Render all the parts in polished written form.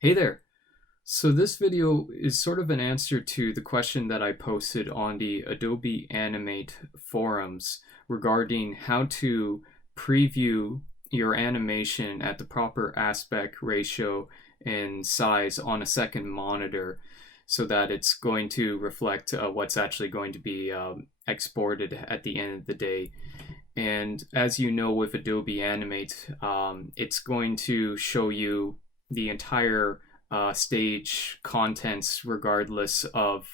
Hey there. So this video is sort of an answer to the question that I posted on the Adobe Animate forums regarding how to preview your animation at the proper aspect ratio and size on a second monitor so that it's going to reflect what's actually going to be exported at the end of the day. And as you know, with Adobe Animate, it's going to show you the entire stage contents regardless of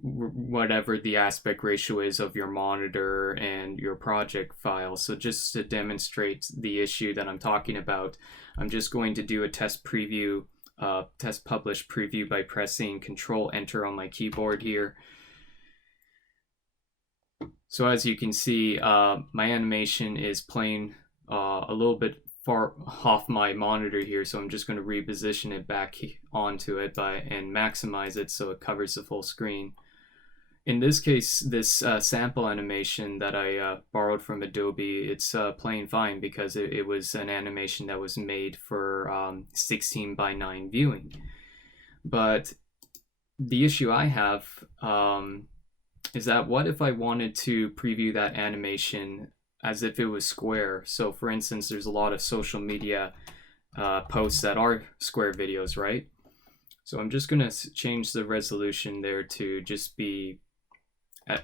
whatever the aspect ratio is of your monitor and your project file. So just to demonstrate the issue that I'm talking about, I'm just going to do a test preview, test publish preview by pressing Control Enter on my keyboard here. So as you can see, my animation is playing a little bit far off my monitor here, so I'm just going to reposition it back onto it and maximize it so it covers the full screen. In this case, this sample animation that I borrowed from Adobe, it's playing fine because it was an animation that was made for 16:9 viewing. But the issue I have is that what if I wanted to preview that animation as if it was square? So for instance, there's a lot of social media posts that are square videos, right? So I'm just gonna change the resolution there to just be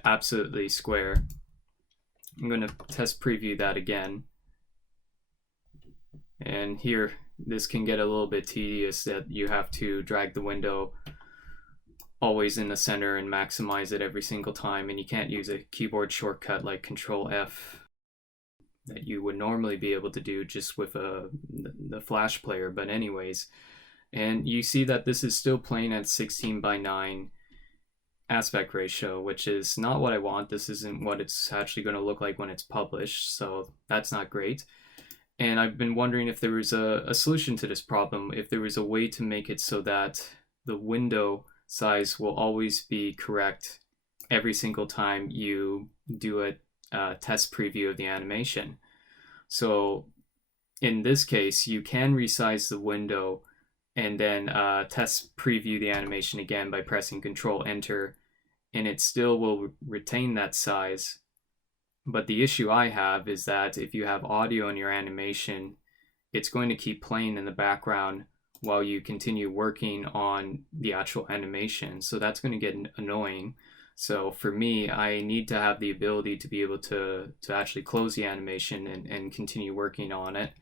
absolutely square. I'm gonna test preview that again. And here, this can get a little bit tedious that you have to drag the window always in the center and maximize it every single time, and you can't use a keyboard shortcut like Control F that you would normally be able to do just with the Flash player. But anyways, and you see that this is still playing at 16:9 aspect ratio, which is not what I want. This isn't what it's actually going to look like when it's published, so that's not great. And I've been wondering if there was a solution to this problem, if there was a way to make it so that the window size will always be correct every single time you do a test preview of the animation. So in this case, you can resize the window and then test preview the animation again by pressing Control Enter, and it still will retain that size. But the issue I have is that if you have audio in your animation, it's going to keep playing in the background while you continue working on the actual animation. So that's going to get annoying. So for me, I need to have the ability to be able to actually close the animation and continue working on it.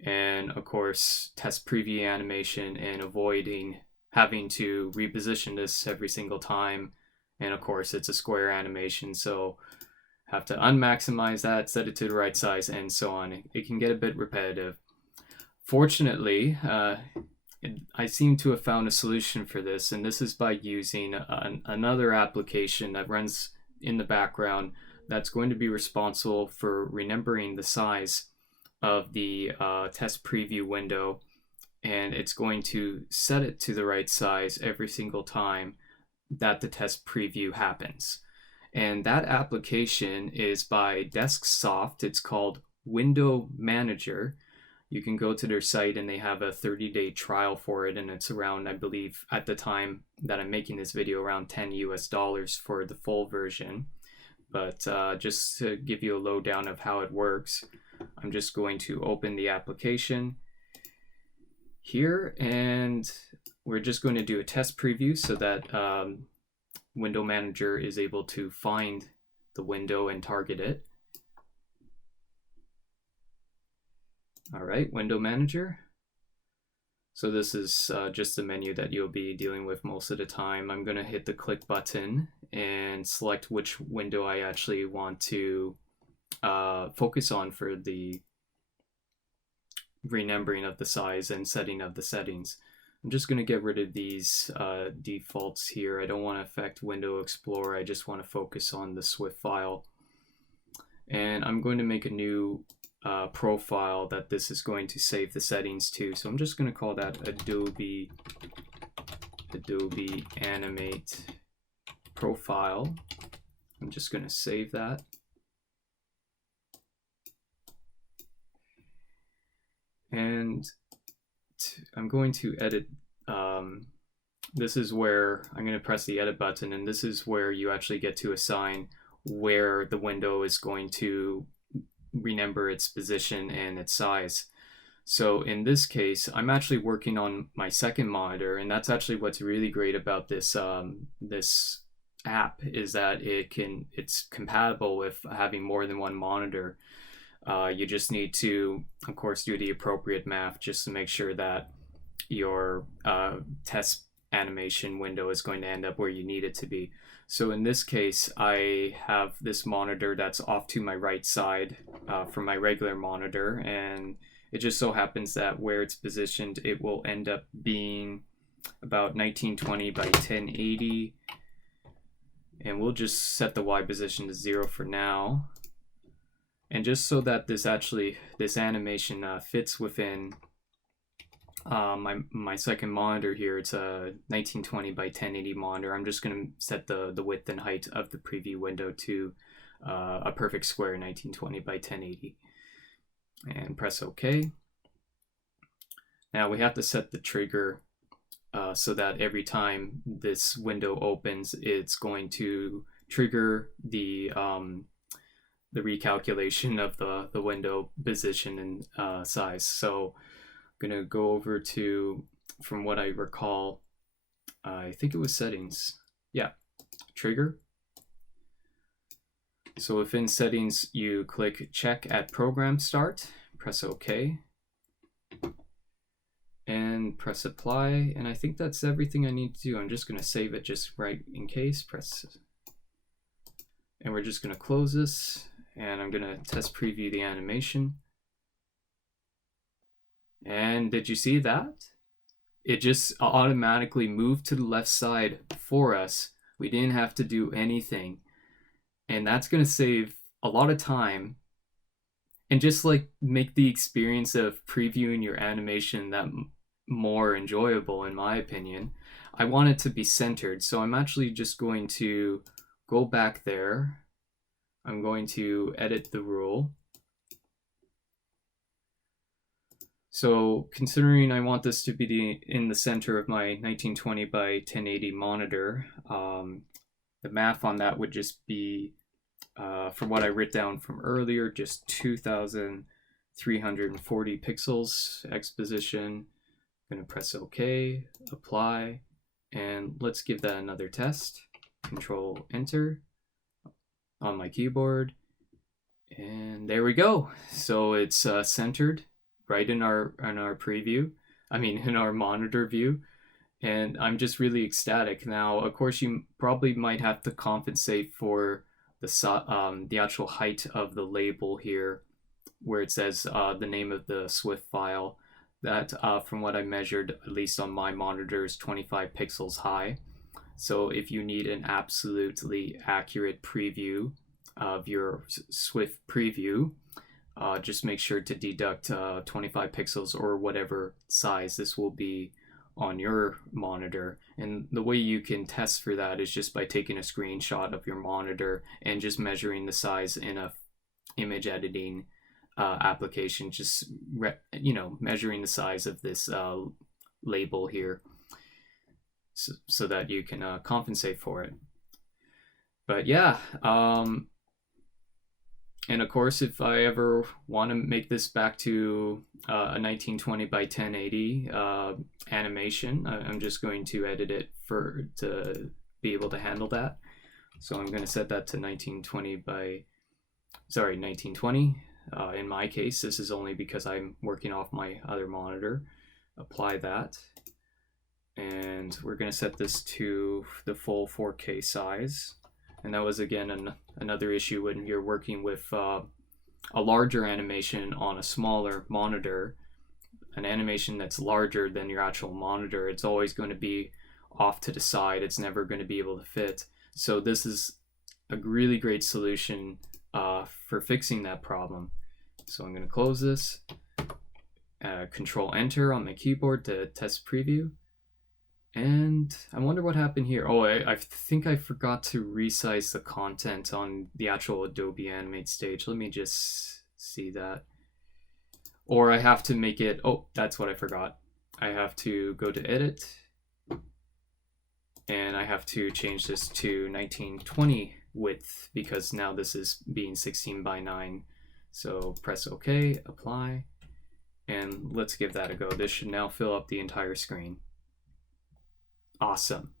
And of course, test preview animation and avoiding having to reposition this every single time. And of course, it's a square animation, so have to unmaximize that, set it to the right size, and so on. It can get a bit repetitive. Fortunately, I seem to have found a solution for this, and this is by using another application that runs in the background that's going to be responsible for remembering the size of the test preview window, and it's going to set it to the right size every single time that the test preview happens. And that application is by Desksoft. It's called Window Manager. You can go to their site and they have a 30-day trial for it, and it's around, I believe, at the time that I'm making this video, around $10 US for the full version. But just to give you a lowdown of how it works, I'm just going to open the application here, and we're just going to do a test preview so that Window Manager is able to find the window and target it. All right, Window Manager. So this is just the menu that you'll be dealing with most of the time. I'm going to hit the click button and select which window I actually want to focus on for the renumbering of the size and setting of the settings. I'm just going to get rid of these defaults here. I don't want to affect Window Explorer. I just want to focus on the Swift file. And I'm going to make a new profile that this is going to save the settings to. So I'm just going to call that Adobe Animate Profile. I'm just going to save that. And I'm going to edit. This is where I'm going to press the edit button, and this is where you actually get to assign where the window is going to renumber its position and its size. So in this case, I'm actually working on my second monitor, and that's actually what's really great about this this app, is that it's compatible with having more than one monitor. You just need to, of course, do the appropriate math just to make sure that your test animation window is going to end up where you need it to be. So in this case, I have this monitor that's off to my right side from my regular monitor, and it just so happens that where it's positioned, it will end up being about 1920 by 1080. And we'll just set the Y position to 0 for now. And just so that this animation fits within my second monitor here, it's a 1920 by 1080 monitor. I'm just going to set the width and height of the preview window to a perfect square 1920 by 1080. And press OK. Now we have to set the trigger so that every time this window opens, it's going to trigger the recalculation of the window position and size. So I'm going to go over to, from what I recall, I think it was settings. Yeah, trigger. So within settings, you click check at program start, press OK, and press apply. And I think that's everything I need to do. I'm just going to save it just right in case. And we're just going to close this, and I'm going to test preview the animation. And did you see that? It just automatically moved to the left side for us. We didn't have to do anything. And that's going to save a lot of time and just like make the experience of previewing your animation that more enjoyable, in my opinion. I want it to be centered, so I'm actually just going to go back there. I'm going to edit the rule. So considering I want this to be in the center of my 1920 by 1080 monitor, the math on that would just be, from what I wrote down from earlier, just 2,340 pixels, X position. I'm going to press OK, apply, and let's give that another test. Control Enter on my keyboard, and there we go. So it's centered right in our preview. I mean, in our monitor view. And I'm just really ecstatic. Now, of course, you probably might have to compensate for the actual height of the label here, where it says the name of the Swift file. That, from what I measured, at least on my monitor, is 25 pixels high. So if you need an absolutely accurate preview of your Swift preview, just make sure to deduct 25 pixels or whatever size this will be on your monitor. And the way you can test for that is just by taking a screenshot of your monitor and just measuring the size in a image editing application, just measuring the size of this label here, so that you can compensate for it. But yeah, and of course, if I ever want to make this back to a 1920 by 1080 animation, I'm just going to edit it to be able to handle that. So I'm going to set that to 1920. In my case, this is only because I'm working off my other monitor. Apply that. And we're going to set this to the full 4K size. And that was, again, another issue when you're working with a larger animation on a smaller monitor. An animation that's larger than your actual monitor, it's always going to be off to the side. It's never going to be able to fit. So this is a really great solution for fixing that problem. So I'm going to close this, Control Enter on my keyboard to test preview. And I wonder what happened here. Oh, I think I forgot to resize the content on the actual Adobe Animate stage. Let me just see that. Or I have to make it, oh, that's what I forgot. I have to go to edit, and I have to change this to 1920 width because now this is being 16 by 9. So press OK, apply, and let's give that a go. This should now fill up the entire screen. Awesome.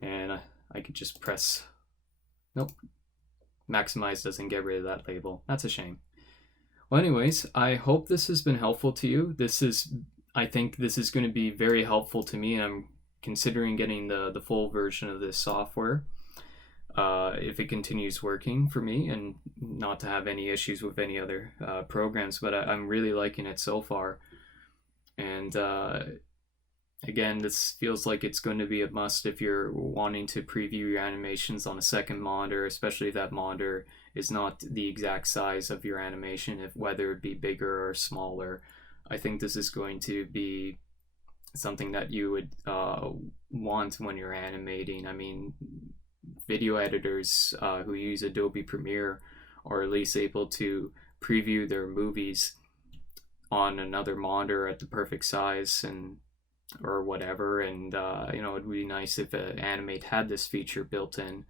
And I could just press, nope, maximize doesn't get rid of that label. That's a shame. Well, anyways, I hope this has been helpful to you. I think this is going to be very helpful to me, and I'm considering getting the full version of this software if it continues working for me, and not to have any issues with any other programs, but I'm really liking it so far. And again, this feels like it's going to be a must if you're wanting to preview your animations on a second monitor, especially if that monitor is not the exact size of your animation, if whether it be bigger or smaller. I think this is going to be something that you would want when you're animating. I mean, video editors who use Adobe Premiere are at least able to preview their movies on another monitor at the perfect size and or whatever, and you know, it'd be nice if Animate had this feature built in,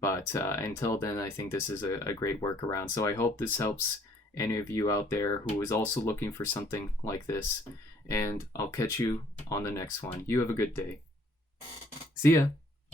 but until then, I think this is a great workaround. So I hope this helps any of you out there who is also looking for something like this, and I'll catch you on the next one. You have a good day. See ya.